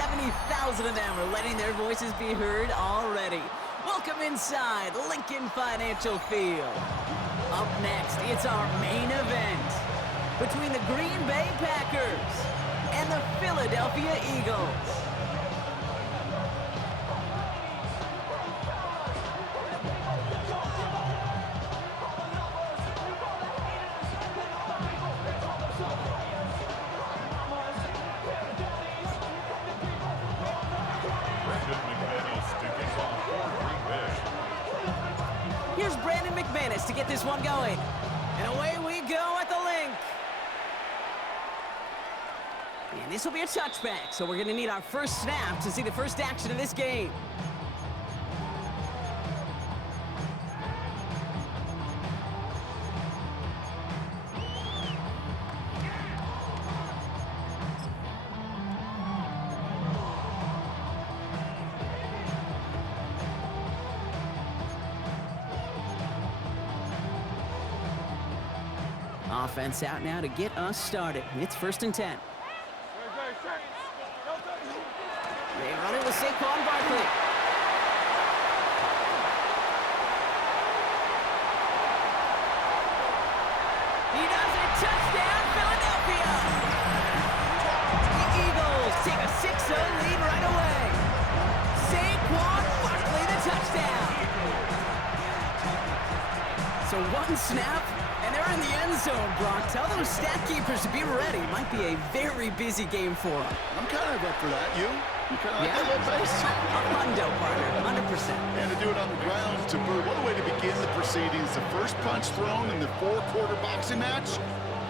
70,000 of them are letting their voices be heard already. Welcome inside Lincoln Financial Field. Up next, it's our main event between the Green Bay Packers and the Philadelphia Eagles. To get this one going. And away we go at the link. And this will be a touchback, so we're going to need our first snap to see the first action of this game. Offense out now to get us started. It's 1st and 10. They run it with Saquon Barkley. He does it. Touchdown, Philadelphia. The Eagles take a 6-0 lead right away. Saquon Barkley, the touchdown. So one snap, and they're in the end zone, Brock. Tell those stat keepers to be ready. Might be a very busy game for them. I'm kind of up for that. You kind of like that little pace? A hundo, partner, 100%. And to do it on the ground, to boot. What a way to begin the proceedings. The first punch thrown in the 4-quarter boxing match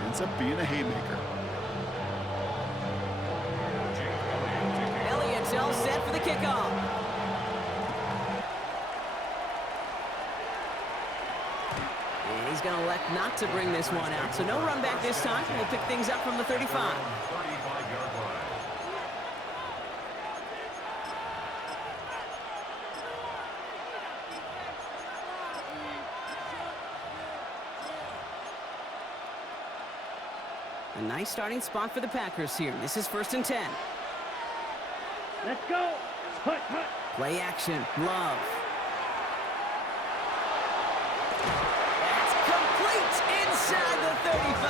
ends up being a haymaker. Elliott's all set for the kickoff. He's going to elect not to bring this one out. So no run back this time. We'll pick things up from the 35. A nice starting spot for the Packers here. This is 1st and 10. Let's go. Hut. Play action. Love. Inside the 35.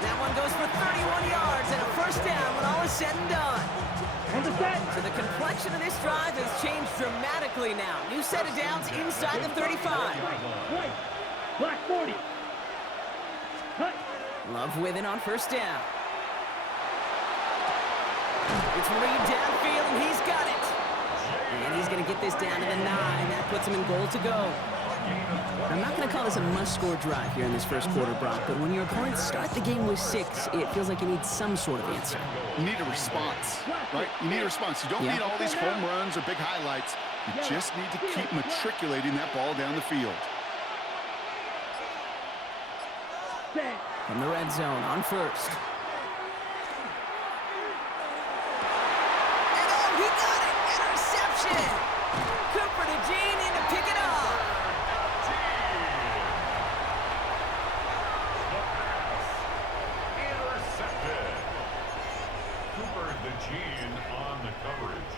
That one goes for 31 yards and a first down when all is said and done. So the complexion of this drive has changed dramatically now. New set of downs inside the 35. Right. Black 40. Love with it on first down. It's Reed downfield, and he's got it. And he's going to get this down to the 9. That puts him in goal to go. I'm not going to call this a must-score drive here in this first quarter, Brock, but when your opponents start the game with 6, it feels like you need some sort of answer. You need a response, right? You need a response. You don't need all these home runs or big highlights. You just need to keep matriculating that ball down the field. From the red zone on first. And oh, he got it! Interception! Cooper to Gene in to pick it up. Gene on the coverage.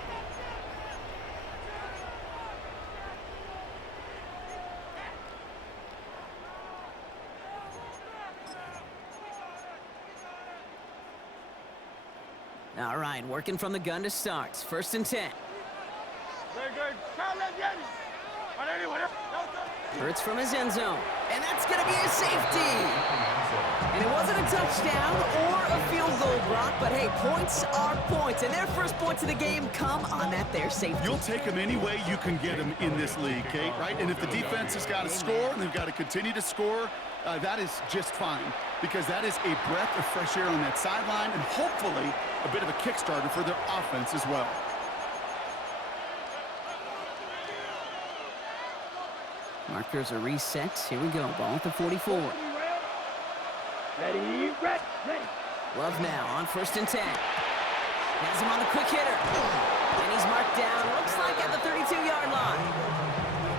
All right, working from the gun to start. 1st and 10. Very good. Hurts from his end zone. And that's going to be a safety. And it wasn't a touchdown or a field goal, Brock, but hey, points are points. And their first points of the game come on that there safety. You'll take them any way you can get them in this league, Kate, right? And if the defense has got to score and they've got to continue to score, that is just fine. Because that is a breath of fresh air on that sideline and hopefully a bit of a kickstarter for their offense as well. Markers are reset. Here we go. Ball at the 44. Ready. Love now on 1st and 10. Has him on the quick hitter. And he's marked down, looks like at the 32-yard line.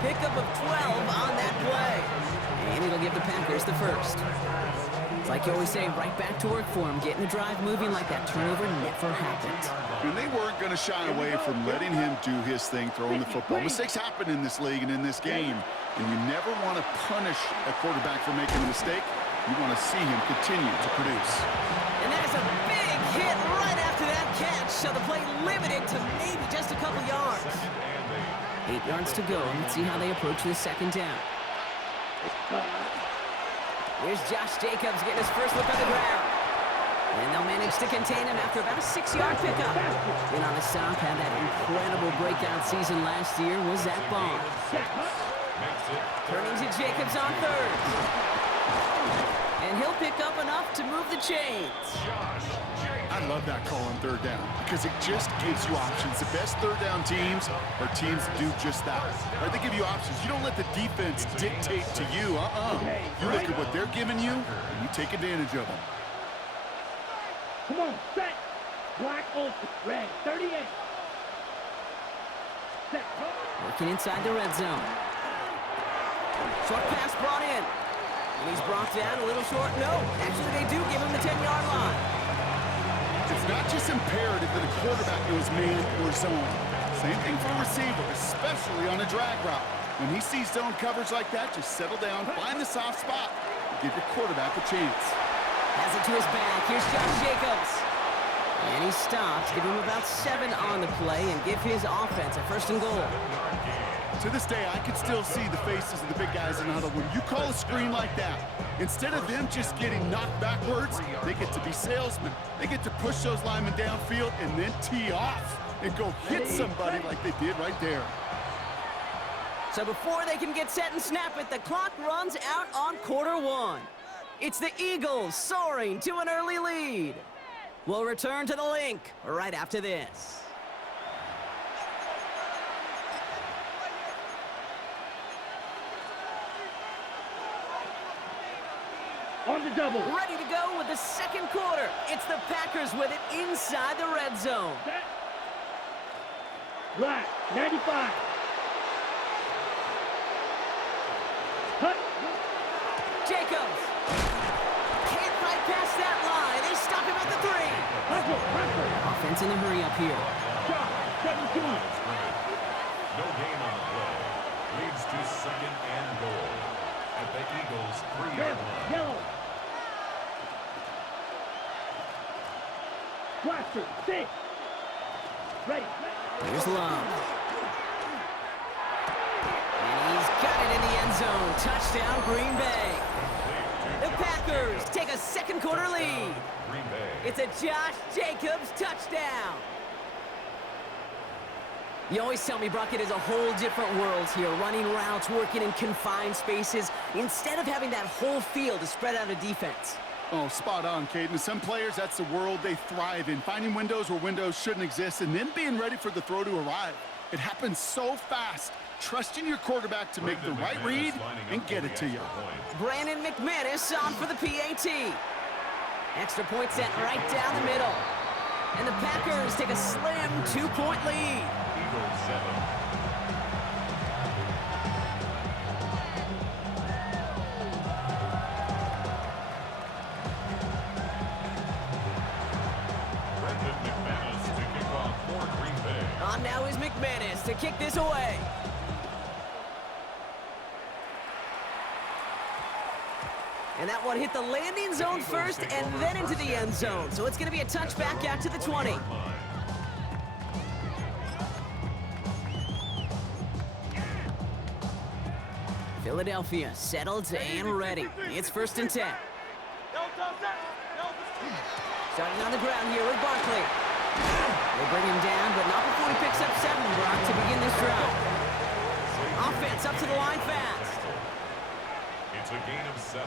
Pickup of 12 on that play. And it'll give the Packers the first. It's like you always say, right back to work for him, getting the drive moving like that turnover never happened. And they weren't going to shy away from letting him do his thing, throwing the football. Mistakes happen in this league and in this game, and you never want to punish a quarterback for making a mistake. You want to see him continue to produce. And there's a big hit right after that catch, so the play limited to maybe just a couple yards. 8 yards to go. Let's see how they approach this second down. Here's Josh Jacobs getting his first look on the ground. And they'll manage to contain him after about a 6-yard pickup. And on the stop, had that incredible breakout season last year was Zach Bond. Turning to Jacobs on third. And he'll pick up enough to move the chains. I love that call on third down because it just gives you options. The best third down teams are teams that do just that. Right? They give you options. You don't let the defense dictate to you. You look at what they're giving you, and you take advantage of them. Come on, set. Black open. Red, 38. Set. Working inside the red zone. Short pass brought in. And he's brought down a little short. No, actually they do give him the 10-yard line. It's not just imperative that a quarterback goes man or zone. Same thing for a receiver, especially on a drag route. When he sees zone coverage like that, just settle down, find the soft spot, and give your quarterback a chance. Has it to his back. Here's Josh Jacobs. And he stops. Give him about 7 on the play and give his offense a first and goal. To this day, I can still see the faces of the big guys in the huddle. When you call a screen like that, instead of them just getting knocked backwards, they get to be salesmen. They get to push those linemen downfield and then tee off and go hit somebody like they did right there. So before they can get set and snap it, the clock runs out on quarter one. It's the Eagles soaring to an early lead. We'll return to the link right after this. On the double. Ready to go with the second quarter. It's the Packers with it inside the red zone. Set. Black, 95. Hut. Jacobs. Can't fight past that line. They stop him at the 3. Offense in the hurry up here. Shot, 17. No gain on the play. Leads to second and goal at the Eagles' 3-yard line. Yellow. Blaster, 6. Ready. Here's Love. And he's got it in the end zone. Touchdown, Green Bay. The Packers take a second quarter lead. Green Bay. It's a Josh Jacobs touchdown. You always tell me, Brock, it is a whole different world here, running routes, working in confined spaces, instead of having that whole field to spread out a defense. Oh, spot on, Caden. Some players, that's the world they thrive in, finding windows where windows shouldn't exist and then being ready for the throw to arrive. It happens so fast. Trusting your quarterback to make the right read and get it to you. Brandon McManus on for the PAT. Extra point set right down the middle. And the Packers take a slim 2-point lead. Eagles 7. On now is McManus to kick this away. And that one hit the landing zone first and then into the end zone. So it's going to be a touchback out to the 20. Philadelphia settled and ready. It's 1st and 10. Starting on the ground here with Barkley. They bring him down, but not before he picks up 7, Brock, to begin this drive. Offense up to the line fast. It's a gain of 7.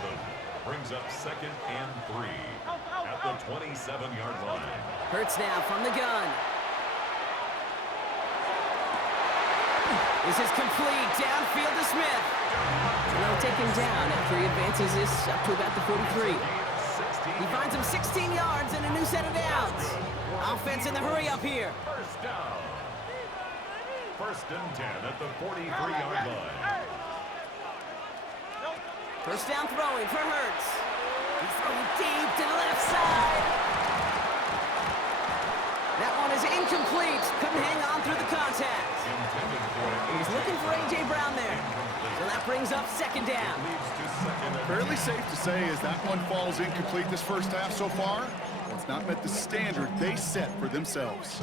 Brings up 2nd and 3 at the 27-yard line. Hurts now from the gun. This is complete. Downfield to Smith. And they'll take him down after he advances this up to about the 43. He finds him 16 yards and a new set of downs. Offense in the hurry up here. First down. 1st and 10 at the 43-yard line. First down throwing for Hurts. He's throwing deep to the left side. That one is incomplete. Couldn't hang on through the contact. He's looking for A.J. Brown there. So that brings up second down. Fairly safe to say as that one falls incomplete this first half so far, it's not met the standard they set for themselves.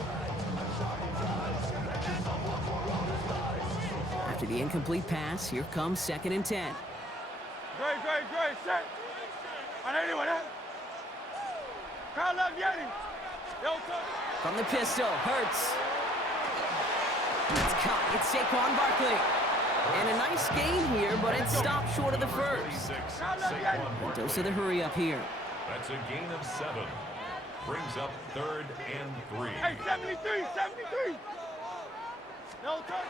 After the incomplete pass, here comes 2nd and 10. Great, set. On anyone, huh? Crowd love Yeti. From the pistol, Hurts. It's caught. It's Saquon Barkley. And a nice gain here, but it stopped short of the first. A dose of the hurry up here. That's a gain of 7. Brings up 3rd and 3. Hey, 73. No touch.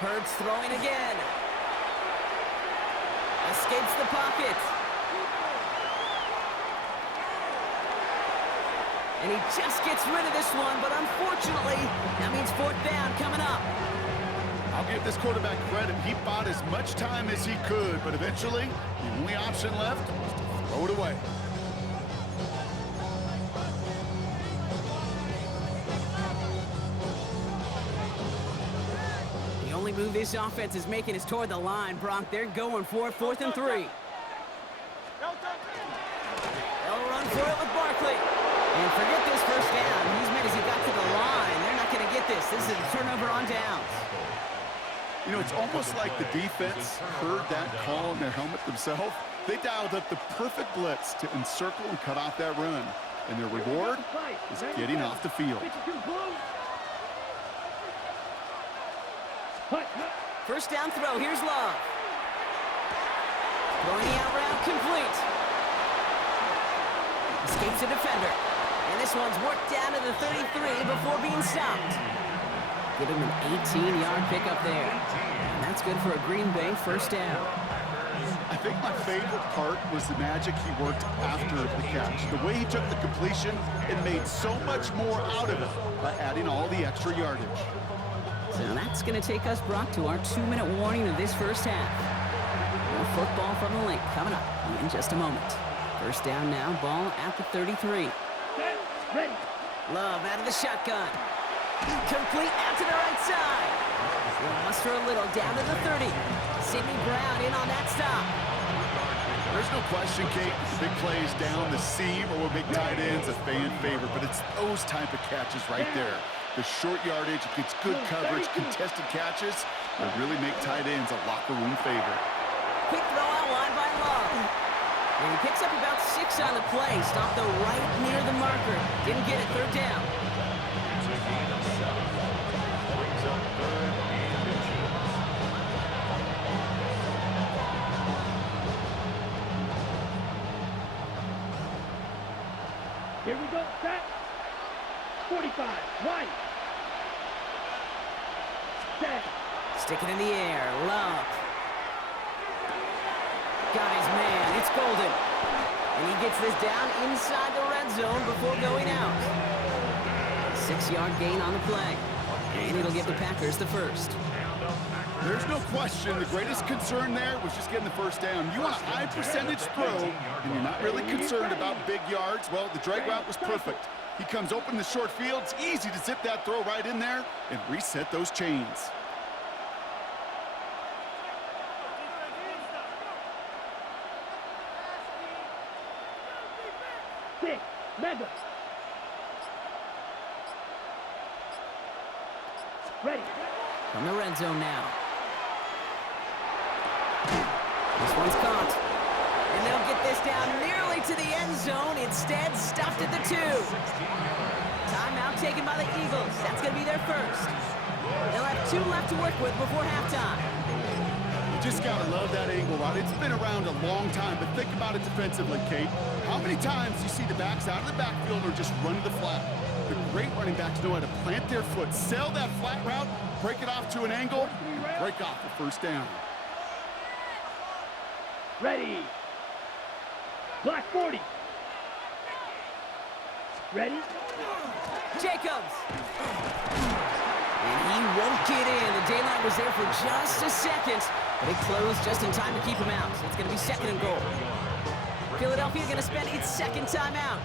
Hurts throwing again. Escapes the pocket. And he just gets rid of this one, but unfortunately, that means 4th down coming up. I'll give this quarterback credit. He bought as much time as he could, but eventually, the only option left was to throw it away. The only move this offense is making is toward the line, Bronk. They're going for it, 4th and 3. They'll run for it with Barkley. And forget this first down. He's made as he got to the line. They're not going to get this. This is a turnover on downs. You know, it's almost like the defense heard that call in their helmet themselves. They dialed up the perfect blitz to encircle and cut off that run. And their reward is getting off the field. First down throw. Here's Love. Throwing the out route complete. Escapes a defender. And this one's worked down to the 33 before being stopped. Give him an 18-yard pickup there. And that's good for a Green Bay first down. I think my favorite part was the magic he worked after the catch. The way he took the completion and made so much more out of it by adding all the extra yardage. So that's going to take us, Brock, to our 2-minute warning of this first half. More football from the link coming up in just a moment. First down now, ball at the 33. Ready. Love out of the shotgun. Complete out to the right side. We'll muster a little down to the 30. Sidney Brown in on that stop. There's no question, Kate, big plays down the seam or will make tight ends a fan favorite, but it's those type of catches right there. The short yardage, it gets good coverage, contested catches that really make tight ends a locker room favorite. Quick throw out wide by Love. And he picks up about 6 on the play. Stopped though right near the marker. Didn't get it, 3rd down. It's a gain of 7. Brings up 3rd and inches. Here we go, set. 45, right. Set. Stick it in the air. Love. Got his man. It's Golden. And he gets this down inside the red zone before going out. 6-yard gain on the play. And it'll give the Packers the first. There's no question the greatest concern there was just getting the first down. You want a high percentage throw, and you're not really concerned about big yards. Well, the drag route was perfect. He comes open in the short field. It's easy to zip that throw right in there and reset those chains. Six. Mega. Ready. From the red zone now. This one's caught. And they'll get this down nearly to the end zone. Instead, stuffed at the 2. Timeout taken by the Eagles. That's going to be their first. They'll have 2 left to work with before halftime. You just got to love that angle route. It's been around a long time, but think about it defensively, Kate. How many times do you see the backs out of the backfield or just run to the flat? The great running backs know how to plant their foot, sell that flat route, break it off to an angle, and break off the first down. Ready. Black 40. Ready. Jacobs. And he won't get in. The D-line was there for just a second, but it closed just in time to keep him out. So it's going to be second and goal. Philadelphia going to spend its second timeout.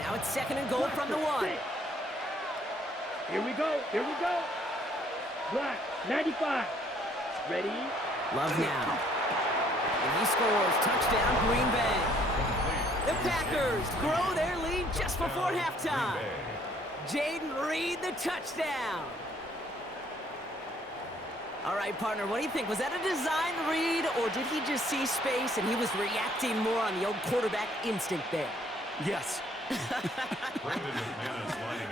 Now it's second and goal from the 1. Here we go. Here we go. Black, 95. Ready? Love now. And he scores. Touchdown, Green Bay. The Packers grow their lead just before halftime. Jaden Reed, the touchdown. All right, partner, what do you think? Was that a design read, or did he just see space and he was reacting more on the old quarterback instinct there? Yes.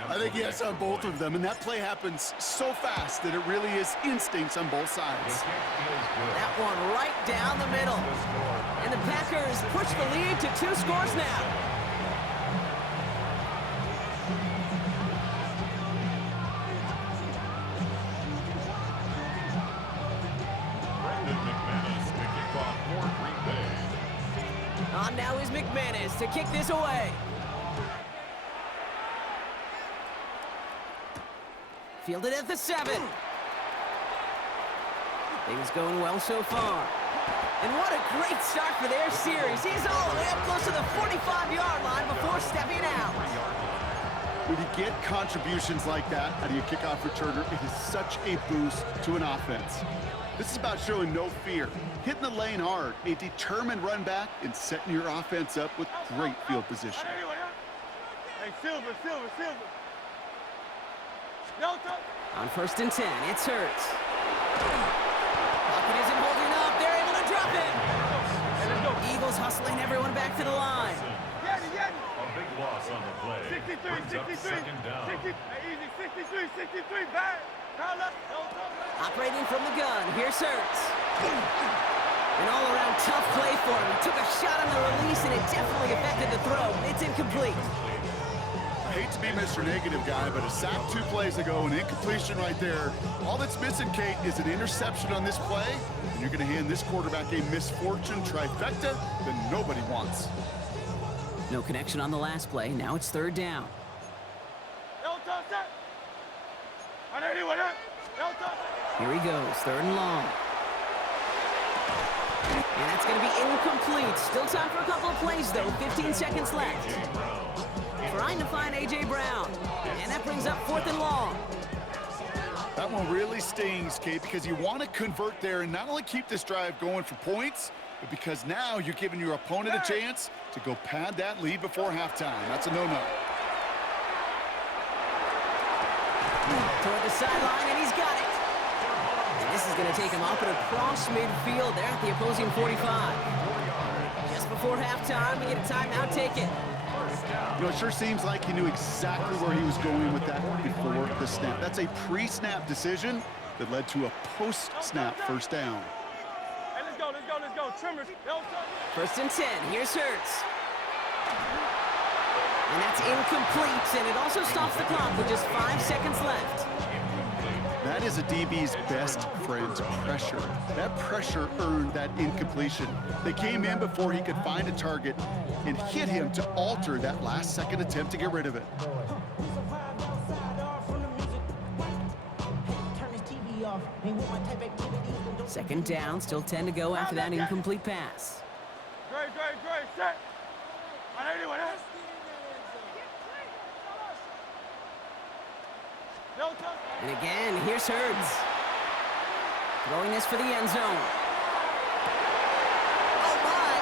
I think yes on both of them, and that play happens so fast that it really is instincts on both sides. That one right down the middle. And the Packers push the lead to 2 scores now. On now is McManus to kick this away. Fielded at the 7. Things going well so far. And what a great start for their series. He's all the way up close to the 45-yard line before stepping out. When you get contributions like that out of your kickoff returner, it is such a boost to an offense. This is about showing no fear, hitting the lane hard, a determined run back, and setting your offense up with great field position. Hey, Silver. On 1st and 10, it's Hurts. Pocket isn't holding up. They're able to drop it. Eagles hustling everyone back to the line. A big loss on the play. 63. Second down. 63, back. Operating from the gun, here's Hurts. An all-around tough play for him. He took a shot on the release, and it definitely affected the throw. It's incomplete. I hate to be Mr. Negative guy, but a sack 2 plays ago, an incompletion right there. All that's missing, Kate, is an interception on this play, and you're going to hand this quarterback a misfortune trifecta that nobody wants. No connection on the last play. Now it's 3rd down. Here he goes, 3rd and long. And that's going to be incomplete. Still time for a couple of plays, though. 15 seconds left. Trying to find A.J. Brown. And that brings up 4th and long. That one really stings, Kate, because you want to convert there and not only keep this drive going for points, but because now you're giving your opponent a chance to go pad that lead before halftime. That's a no-no. Toward the sideline, and he's got it. And this is going to take him up and across midfield there at the opposing 45. Just before halftime, we get a timeout taken. You know, it sure seems like he knew exactly where he was going with that before the snap. That's a pre-snap decision that led to a post-snap 1st down. Hey, let's go. Trimmers. 1st and 10, here's Hurts. And that's incomplete, and it also stops the clock with just 5 seconds left. That is a DB's best friend, pressure. That pressure earned that incompletion. They came in before he could find a target and hit him to alter that last-second attempt to get rid of it. Second down, still 10 to go after that incomplete pass. Great. Set. And again, here's Hurts. Throwing this for the end zone. Oh my,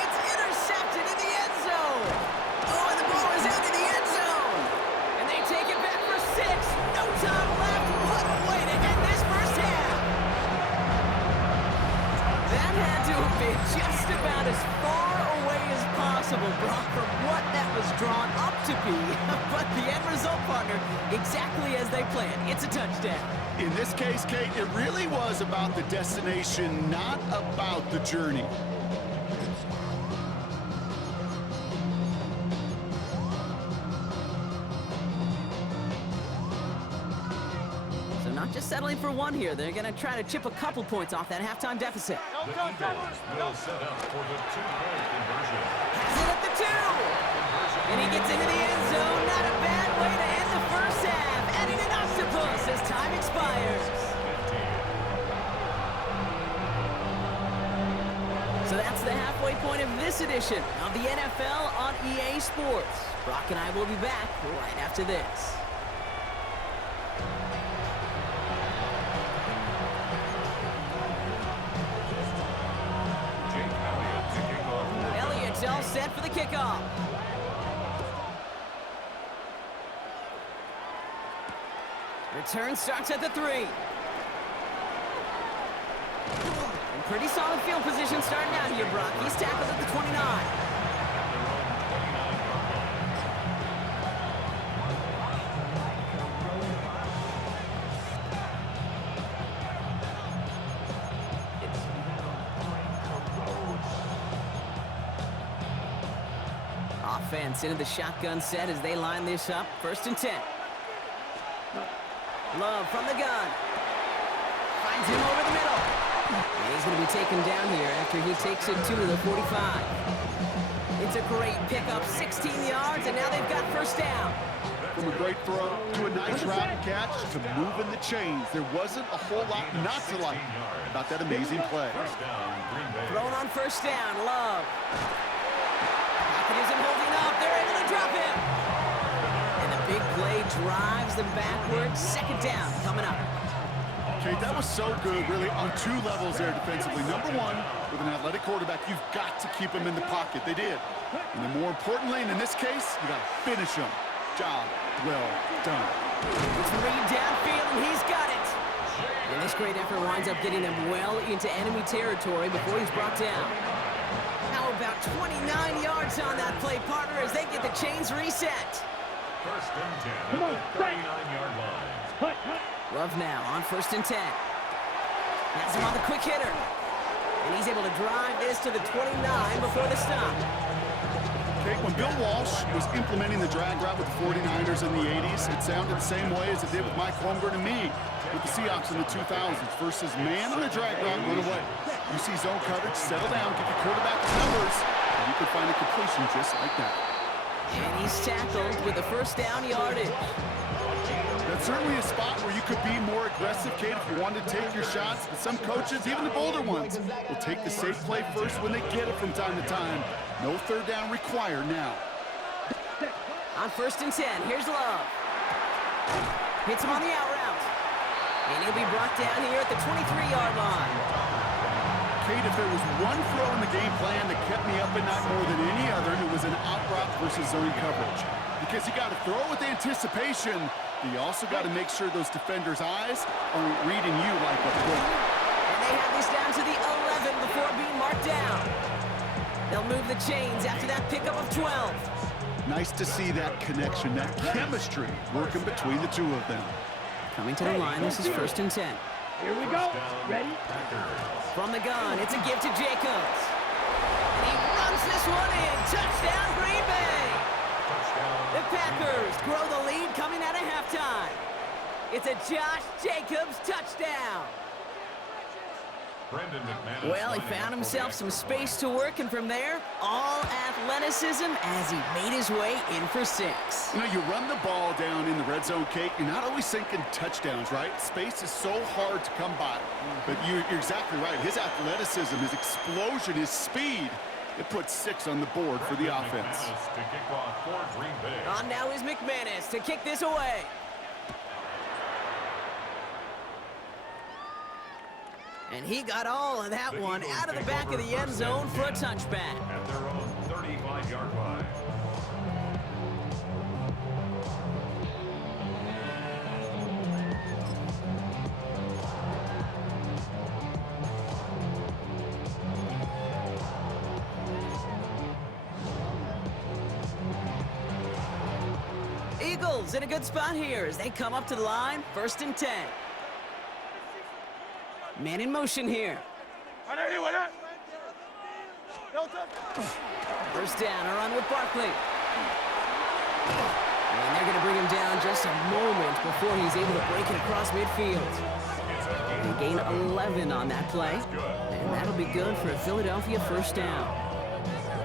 it's intercepted in the end zone. Oh, and the ball is out in the end zone. And they take it back for 6. No time left. What a way to end this first half. That had to have been just about as far away as possible, Brock, from what that was drawn up to be. But the end result, partner, exactly as they planned. It's a touchdown. In this case, Kate, it really was about the destination, not about the journey. So not just settling for 1 here. They're going to try to chip a couple points off that halftime deficit. The Eagles will set up for the 2-point conversion. Has it at the 2. And he gets into the end zone. Not a bad way to end the first half. Adding an octopus as time expires. point of this edition of the NFL on EA Sports. Brock and I will be back right after this. Elliott's all set for the kickoff. Return starts at the 3. And pretty solid field position starting out here, Brock. He's tackled at the 29. Offense into the shotgun set as they line this up. 1st and 10. Love from the gun. Finds him over the middle. And he's going to be taken down here after he takes it to the 45. It's a great pickup, 16 yards, and now they've got 1st down. From a great throw to a nice route and catch to moving the chains. There wasn't a whole lot not to like about that amazing play. Thrown on 1st down, Love. Pocket isn't holding up. They're able to drop him. And the big play drives them backwards. 2nd down coming up. Okay, that was so good, really, on 2 levels there defensively. Number 1, with an athletic quarterback, you've got to keep him in the pocket. They did. And then more importantly, and in this case, you got to finish him. Job well done. It's Reed downfield, and he's got it. And this great effort winds up getting them well into enemy territory before he's brought down. How about 29 yards on that play, partner, as they get the chains reset. 1st and 10 at the 39-yard line. Love now on 1st and 10. Has him on the quick hitter. And he's able to drive this to the 29 before the stop. Okay, when Bill Walsh was implementing the drag route with the 49ers in the 80s, it sounded the same way as it did with Mike Holmgren and me with the Seahawks in the 2000s versus man on a drag route, run away. You see zone coverage, settle down, get your quarterback the numbers, and you can find a completion just like that. And he's tackled with the 1st down yardage. That's certainly a spot where you could be more aggressive, Kate, if you wanted to take your shots. But some coaches, even the bolder ones, will take the safe play first when they get it from time to time. No 3rd down required now. On 1st and 10, here's Love. Hits him on the out route. And he'll be brought down here at the 23-yard line. Kate, if there was one throw in the game plan that kept me up at night more than any other, it was an out route versus zone coverage. Because you got to throw with anticipation, but you also got to make sure those defenders' eyes aren't reading you like a book. And they have this down to the 11 before being marked down. They'll move the chains after that pickup of 12. Nice to see that connection, that chemistry working between the 2 of them. Coming to the line, this is 1st and 10. Here we go. Ready? From the gun, it's a give to Jacobs. And he runs this one in. Touchdown, Green Bay. The Packers grow the lead coming out of halftime. It's a Josh Jacobs touchdown. Well, he found himself some space to work, and from there, all athleticism as he made his way in for 6. You know, you run the ball down in the red zone, Kate, you're not always thinking touchdowns, right? Space is so hard to come by. But you're exactly right. His athleticism, his explosion, his speed, it puts 6 on the board for the offense. On now is McManus to kick this away. And he got all of that one out of the back of the end zone for a touchback. At their own 35-yard line. Eagles in a good spot here as they come up to the line. 1st and 10. Man in motion here. 1st down, a run with Barkley. And they're going to bring him down just a moment before he's able to break it across midfield. And gain 11 on that play. And that'll be good for a Philadelphia 1st down.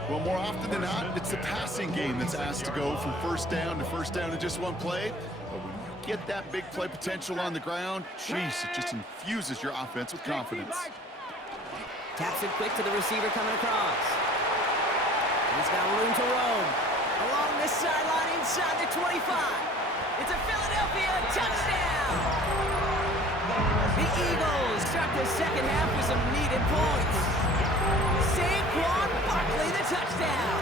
Well, more often than not, it's the passing game that's asked to go from 1st down to 1st down in just one play. But when you get that big play potential on the ground, jeez, it just infuses your offense with confidence. Taps it quick to the receiver coming across. He's got room to roam. Along this sideline inside the 25. It's a Philadelphia touchdown! The Eagles start the second half with some needed points. Saquon Barkley, the touchdown!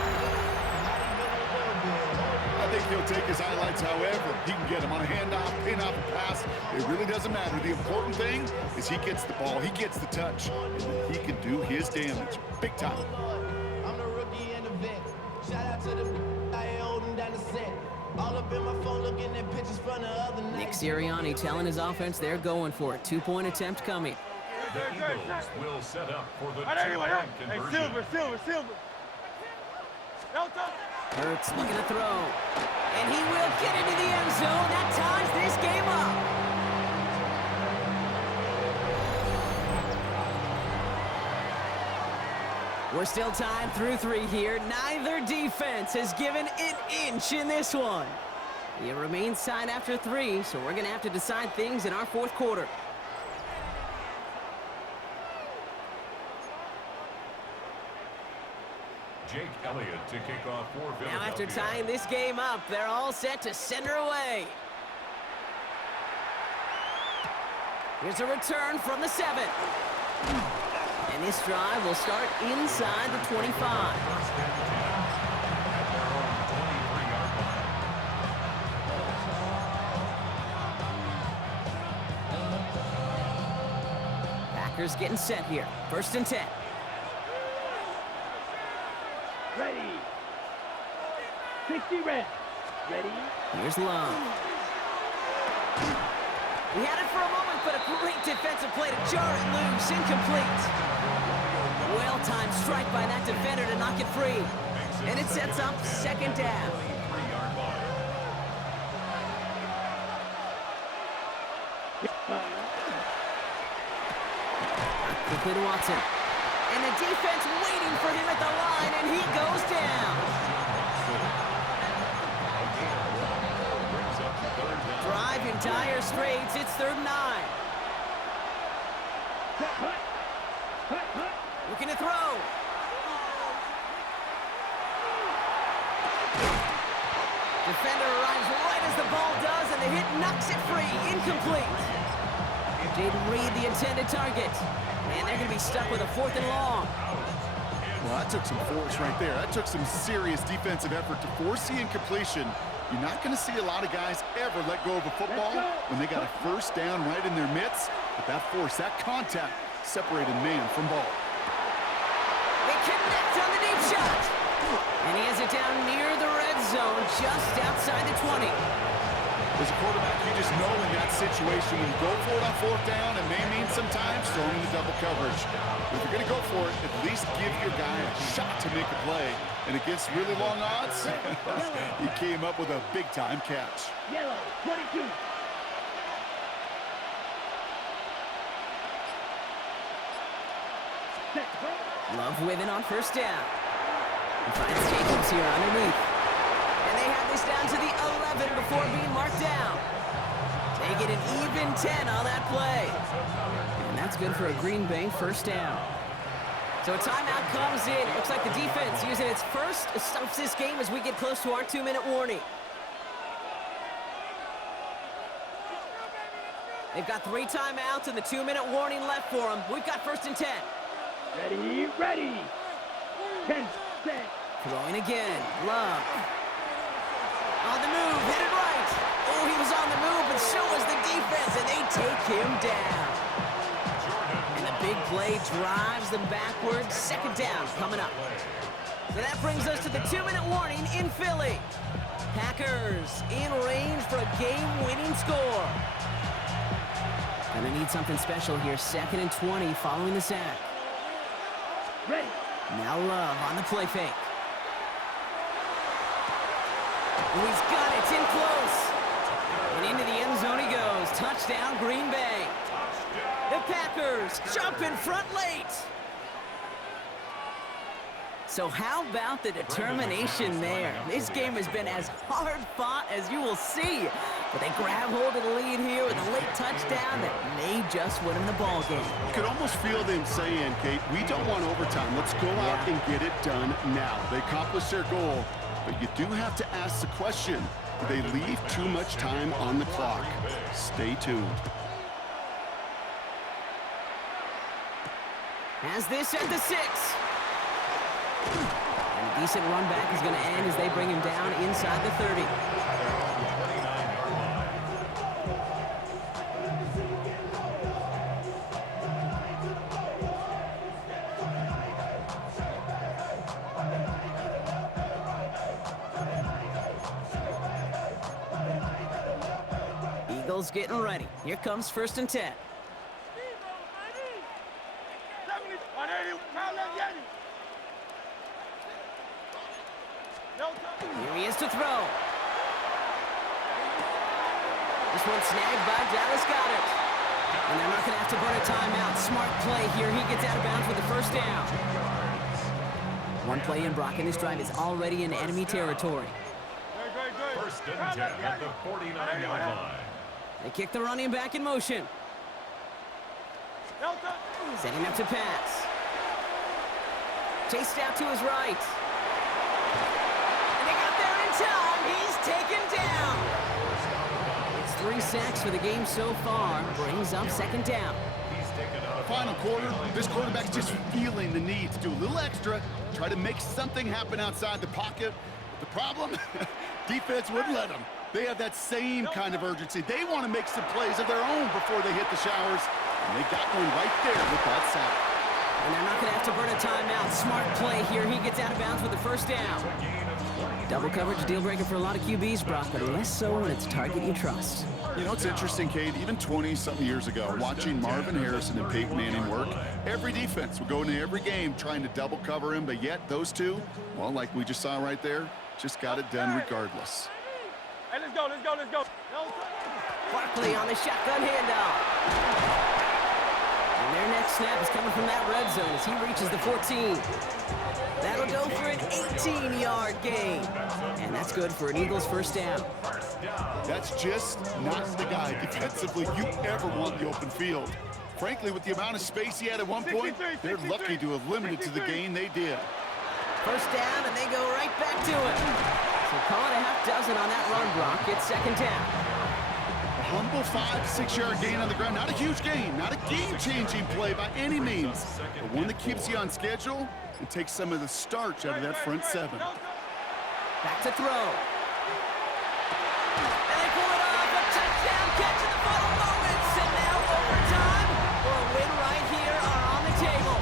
I think he'll take his highlights however he can get them on a handoff, pin-off, pass. It really doesn't matter. The important thing is he gets the ball, he gets the touch, and he can do his damage. Big time. I'm the rookie and the vet. Shout out to the I holding down the set. All up in my phone looking at pictures from the other night. Nick Sirianni telling his offense they're going for it. 2-point attempt coming. The Eagles will set up for the two-point conversion. Hey, Silver. Delta. Hurts looking to throw. And he will get into the end zone. That ties this game up. We're still tied through 3 here. Neither defense has given an inch in this one. It remains tied after 3, so we're going to have to decide things in our fourth quarter. Jake Elliott to kick off for Philadelphia. Now after tying this game up, they're all set to send her away. Here's a return from the 7. And this drive will start inside the 25. First and 10 at their own 23-yard line. Packers getting set here. First and 10. Ready. 60 red. Ready. Here's Love. He had it for a moment, but a great defensive play to jar it loose. Incomplete. Well-timed strike by that defender to knock it free. And it sets up second down. 3-yard line. Quickly to Watson. And the defense waiting for him at the line, and he goes down. Brings up the third down. Drive in dire straits. It's 3rd and 9. Hut. Looking to throw. Defender arrives right as the ball does, and the hit knocks it free. Incomplete. Didn't read the intended target. And they're going to be stuck with a 4th and long. Well, that took some force right there. That took some serious defensive effort to force the incompletion. You're not going to see a lot of guys ever let go of a football when they got a first down right in their midst. But that force, that contact, separated man from ball. They connect on the deep shot. And he has it down near the red zone, just outside the 20. As a quarterback, you just know in that situation, when you go for it on 4th down, it may mean sometimes throwing into double coverage. But if you're going to go for it, at least give your guy a shot to make a play. And against really long odds, he came up with a big-time catch. Yellow. 22. Love with it on first down. He finds Jacobs here underneath. And they have this down to the 11 before being marked down. They get an even 10 on that play. And that's good for a Green Bay first down. So a timeout comes in. Looks like the defense using its first stops this game as we get close to our 2-minute warning. They've got 3 timeouts and the 2-minute warning left for them. We've got first and 10. Ready. 10 set. Throwing again. Love. On the move. Headed right. Oh, he was on the move, but so was the defense, and they take him down. And the big play drives them backwards. Second down coming up. So that brings us to the 2-minute warning in Philly. Packers in range for a game-winning score. Gonna need something special here. 2nd and 20 following the sack. Ready. Now Love on the play fake. Oh, he's got it. It's in close. And into the end zone he goes. Touchdown, Green Bay. The Packers jump in front late. So how about the determination there? This game has been as hard fought as you will see. But they grab hold of the lead here with a late touchdown that may just win him the ball game. You could almost feel them saying, Kate, we don't want overtime. Let's go out and get it done now. They accomplished their goal, but you do have to ask the question, do they leave too much time on the clock? Stay tuned. Has this at the 6. And a decent run back is going to end as they bring him down inside the 30. Eagles getting ready. Here comes 1st and 10. Here he is to throw. This one snagged by Dallas Goedert. And they're not going to have to burn a timeout. Smart play here. He gets out of bounds with the 1st down. One play in, Brock, and this drive is already in enemy territory. 1st and 10 at the 49-yard line. They kick the running back in motion. Setting up to pass. Chased out to his right. And they got there in time. He's taken down. It's 3 sacks for the game so far. Brings up 2nd down. Final quarter, this quarterback's just feeling the need to do a little extra, try to make something happen outside the pocket. The problem, defense wouldn't let them. They have that same kind of urgency. They want to make some plays of their own before they hit the showers, and they got one right there with that sack. And they're not going to have to burn a timeout. Smart play here. He gets out of bounds with the 1st down. Double coverage, a deal breaker for a lot of QBs, Brock, but less so when it's a target you trust. You know, it's interesting, Kate, even 20-something years ago, watching Marvin Harrison and Peyton Manning work, every defense would go into every game trying to double cover him, but yet those two, well, like we just saw right there, just got it done regardless. Hey, let's go. Barkley on the shotgun handoff. And their next snap is coming from that red zone as he reaches the 14. That'll go for an 18-yard gain. And that's good for an Eagles 1st down. That's just not the guy defensively you ever want the open field. Frankly, with the amount of space he had at one point, they're lucky to have limited to the gain they did. 1st down, and they go right back to it. So call it a half dozen on that run block. It's 2nd down. A humble 5 to 6 yard gain on the ground. Not a huge gain, not a game-changing play by any means, but one that keeps you on schedule and takes some of the starch out of that front 7. Back to throw. And they pull it off. A touchdown catch in the final moments. And now overtime or a win right here are on the table.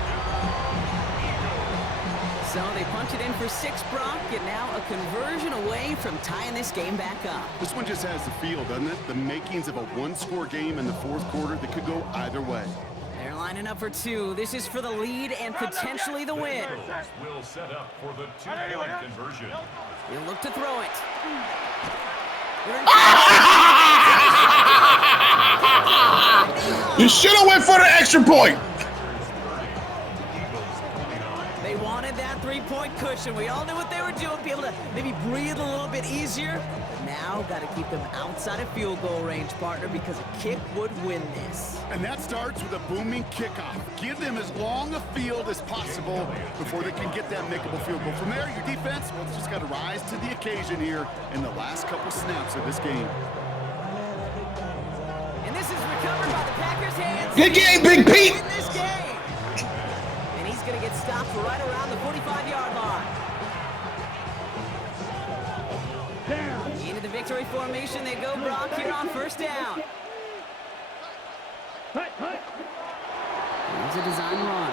So they punch it in for 6, Brock, and now a conversion away from tying this game back up. This one just has the feel, doesn't it? The makings of a one-score game in the 4th quarter that could go either way. They're lining up for 2. This is for the lead and potentially the win. Will set up for the 2-point conversion. He'll look to throw it. You should have went for the extra point. They wanted that 3-point cushion. We all knew what they were doing, be able to maybe breathe a little bit easier. But now, got to keep them outside of field goal range, partner, because a kick would win this. And that starts with a booming kickoff. Give them as long a field as possible before they can get that makeable field goal. From there, your defense, well, it's just got to rise to the occasion here in the last couple snaps of this game. And this is recovered by the Packers' hands. Good game, Big Pete. In this game. And he's going to get stopped right around the 45-yard line. Into the victory formation they go, Brock, here on 1st down. Here's a design run.